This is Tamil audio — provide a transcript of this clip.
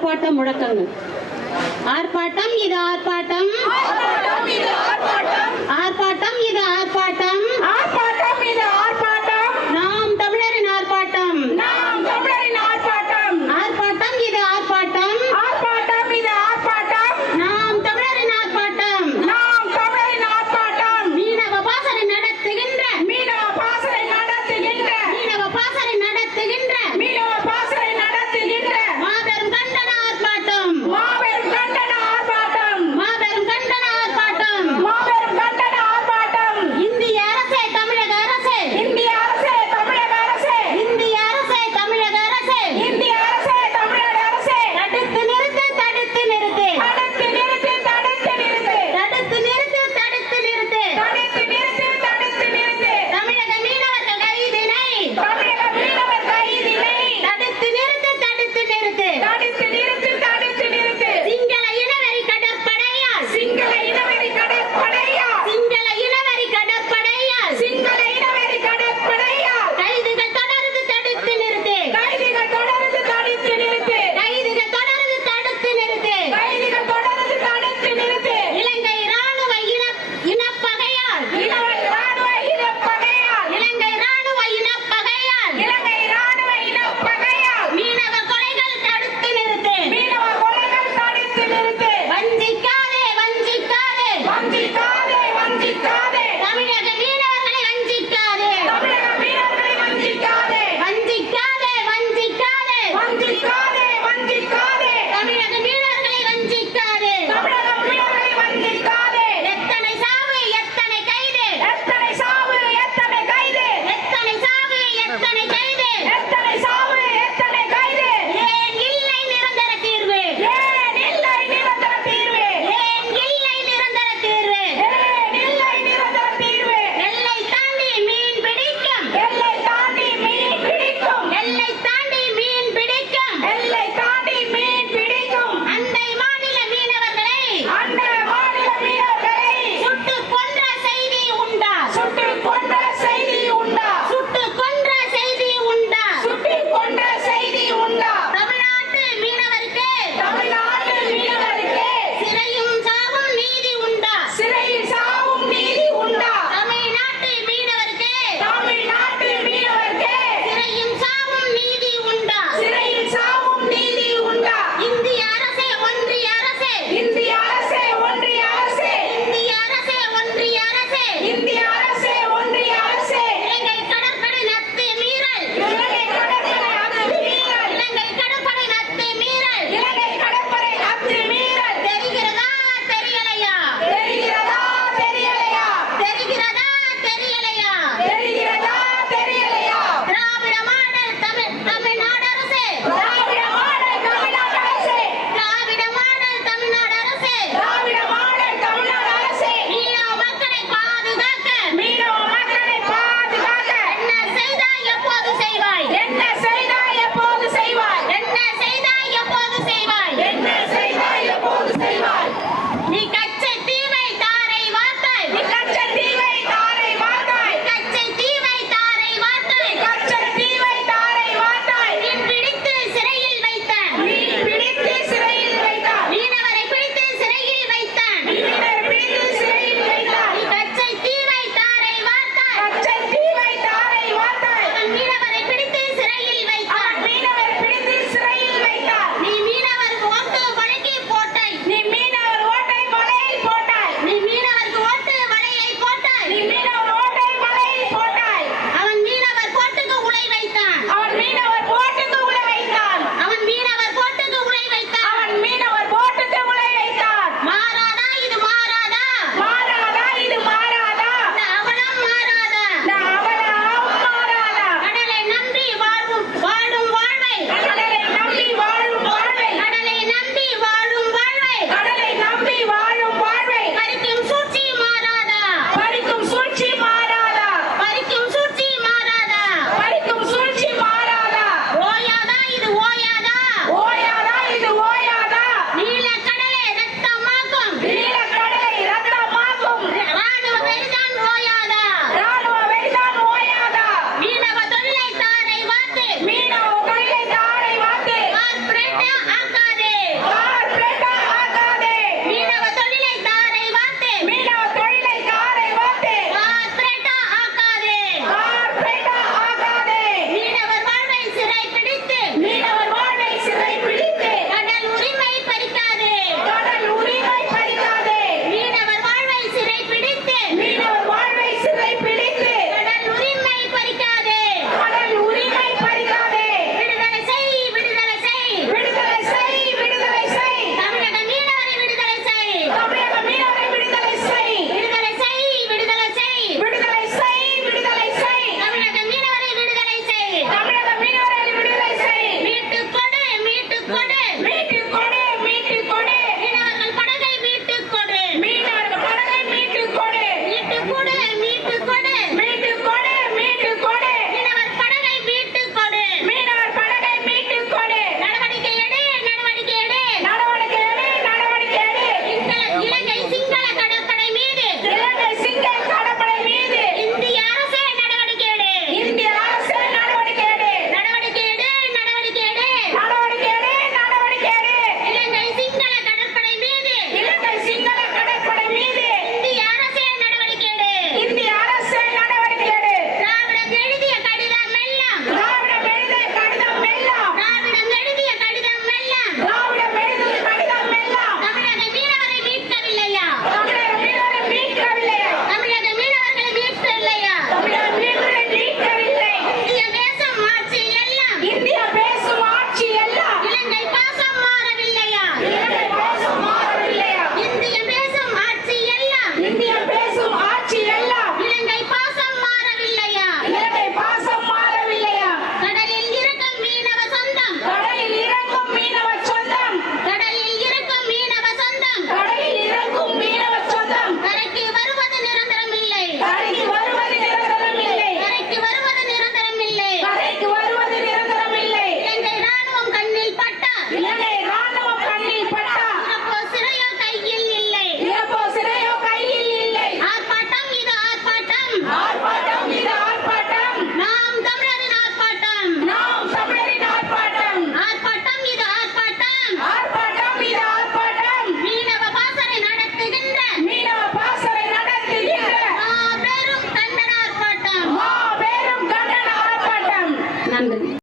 ஆர்ப்பாட்ட முழக்கங்கள் ஆர்ப்பாட்டம் இது ஆர்ப்பாட்டம். ஆர்ப்பாட்டம்